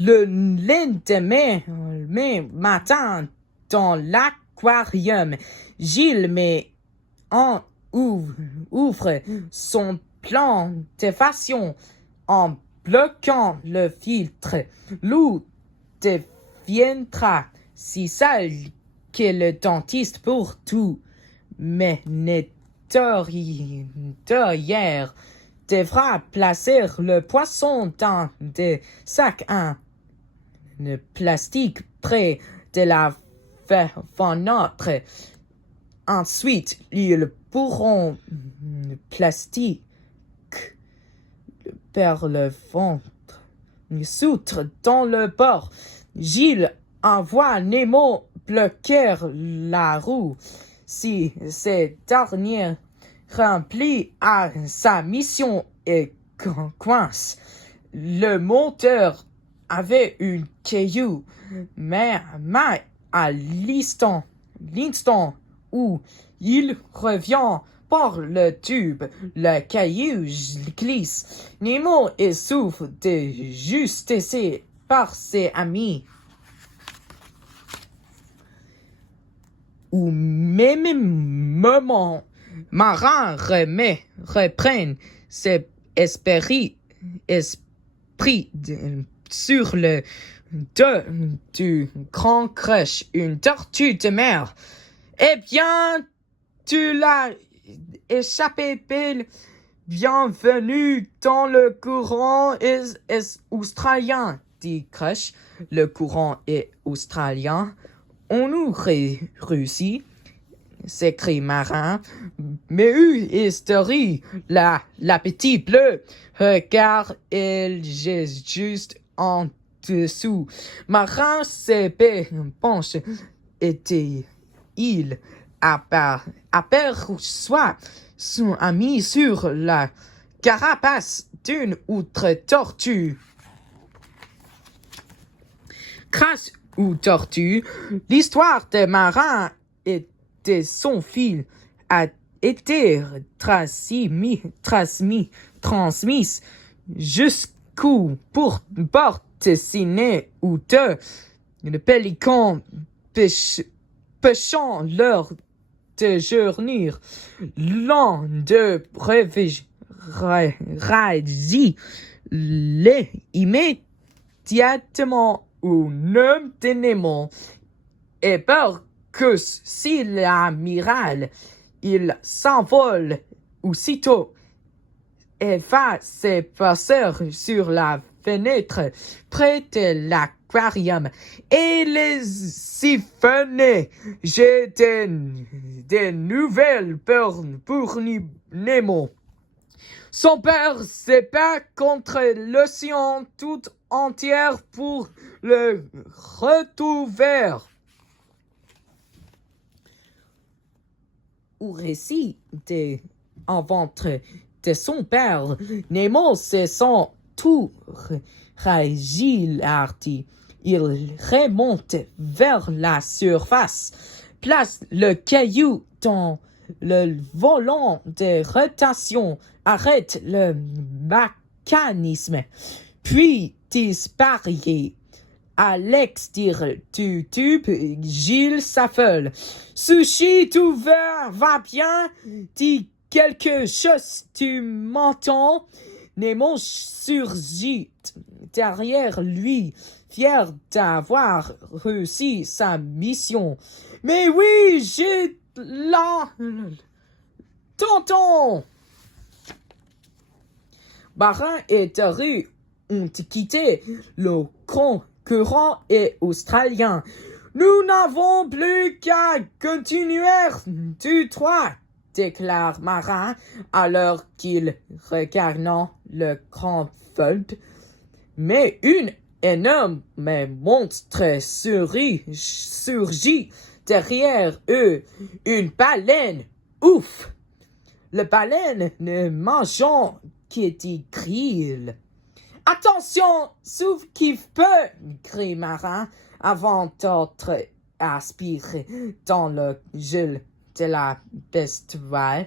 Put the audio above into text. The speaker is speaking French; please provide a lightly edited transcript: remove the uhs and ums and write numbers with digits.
Le lendemain matin, dans l'aquarium, Gilles ouvre son plan d'évasion en bloquant le filtre. L'eau deviendra si sale que le dentiste pour tout mais nettoyeur devra placer le poisson dans des sacs en plastique près de la fenêtre. Ensuite, ils pourront plastique par le ventre, soutre dans le bord. Gilles envoie Nemo bloquer la roue. Si cette dernière remplit à sa mission et coince, le moteur avait une caillou, mais à l'instant où il revient par le tube, le caillou glisse. Nemo est souffle de justesse par ses amis. Au même moment, Marin reprend ses esprits sur le dos du grand crush, une tortue de mer. Eh bien, tu l'as échappé, Bill. Bienvenue dans le courant australien, dit Crush. Le courant est australien. On nous réussit, s'écrie Marin. Mais où est la petite bleue? Regarde, elle est juste en dessous. Marin se penche et il aperçoit son ami sur la carapace d'une autre tortue. Grâce aux tortues, l'histoire de Marin et de son fils a été transmise jusqu'au porte-ciné où deux pélicans pêchant leur de journée l'un de réagit immédiatement au nom de Nemo et peur que si l'amiral il s'envole aussitôt et va se passer sur la fenêtre près de l'aquarium et les siphonner. J'ai des nouvelles pour Nemo. Son père se bat contre l'océan tout entier pour le retrouver. Au récit de ventre de son père, Nemo se sent tout ragilardi. Il remonte vers la surface, place le caillou dans le volant de rotation, arrête le mécanisme, puis disparaît. À l'extérieur du tube, Gilles s'affole. Sushi, tout va bien? Dis quelque chose, tu m'entends? Nemo surgit derrière lui, fier d'avoir réussi sa mission. Mais oui, j'ai la tonton! Marin et Terry ont quitté le courant et australien. Nous n'avons plus qu'à continuer du droit, déclare Marin alors qu'il regarde le grand fold. Mais une énorme monstre surgit derrière eux, une baleine. Ouf! La baleine ne mangeant que des grilles. Attention, souffle qui peut, crie Marin avant d'être aspiré dans le gel de la bestiale.